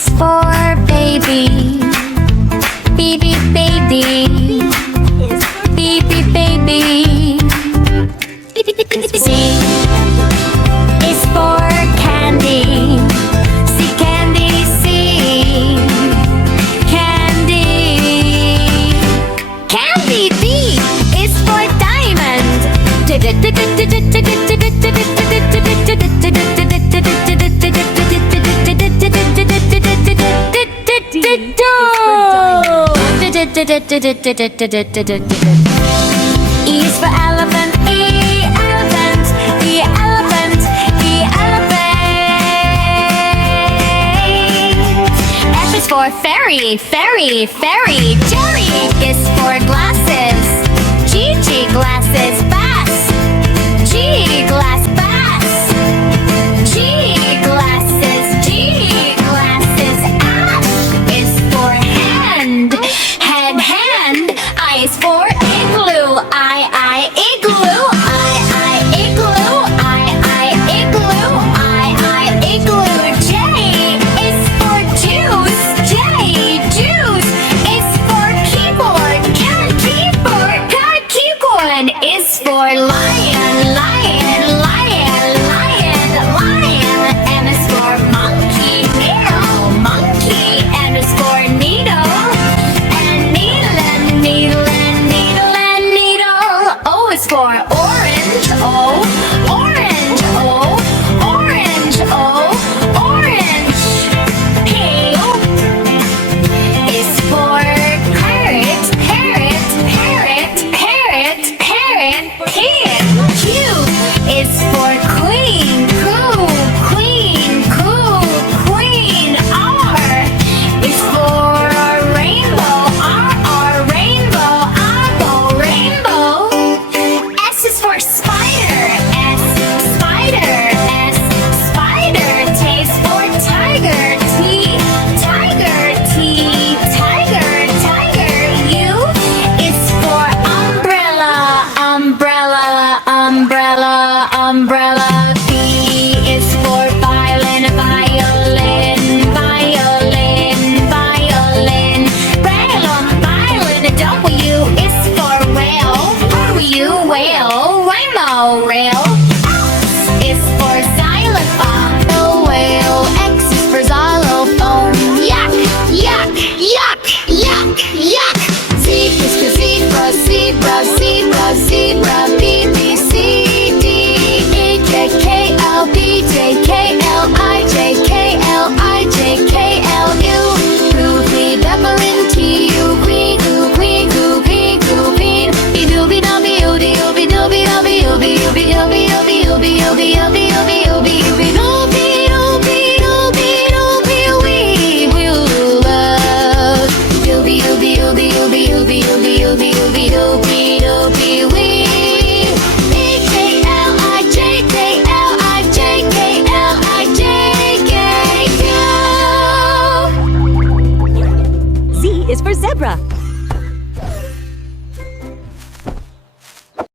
is for baby. Baby, baby. Baby, baby. C is for candy. See candy, see candy. Candy. D is for diamond. E is for elephant. E elephant. E elephant. E elephant. F is for fairy. Fairy. Fairy. Jerry is for glasses. G glasses. Bass. G glass bass. G glasses. G glasses. Ash is for hand. Hand. I is for igloo. I igloo. I igloo. I igloo. I igloo. J is for juice. J juice is for keyboard. Keyboard. Keyboard is for lion. Lion. M is for monkey. Monkey. N is for needle. And needle. O is for orange. Orange. Orange. P is for parrot. Parrot. Q is for queen. Queen. R is for rainbow. Rainbow. S is for spider. Spider. T is for tiger. Tiger. U is for umbrella. V is for violin. Violin. W is for whale. Whale. Rail. X is for xylophone. The whale. X is for xylophone. Yak. Z is for zebra. B, B, C, D, E, J, K, L, B, J, K, L, I, J, K, L, I, J, K, L, U, Goofy, Pepperin, T, U, Queen, Queen, Doobie, Doobie, Doobie, Doobie, Doobie, Doobie, Doobie, Doobie, Doobie, Doobie, Doobie, Doobie,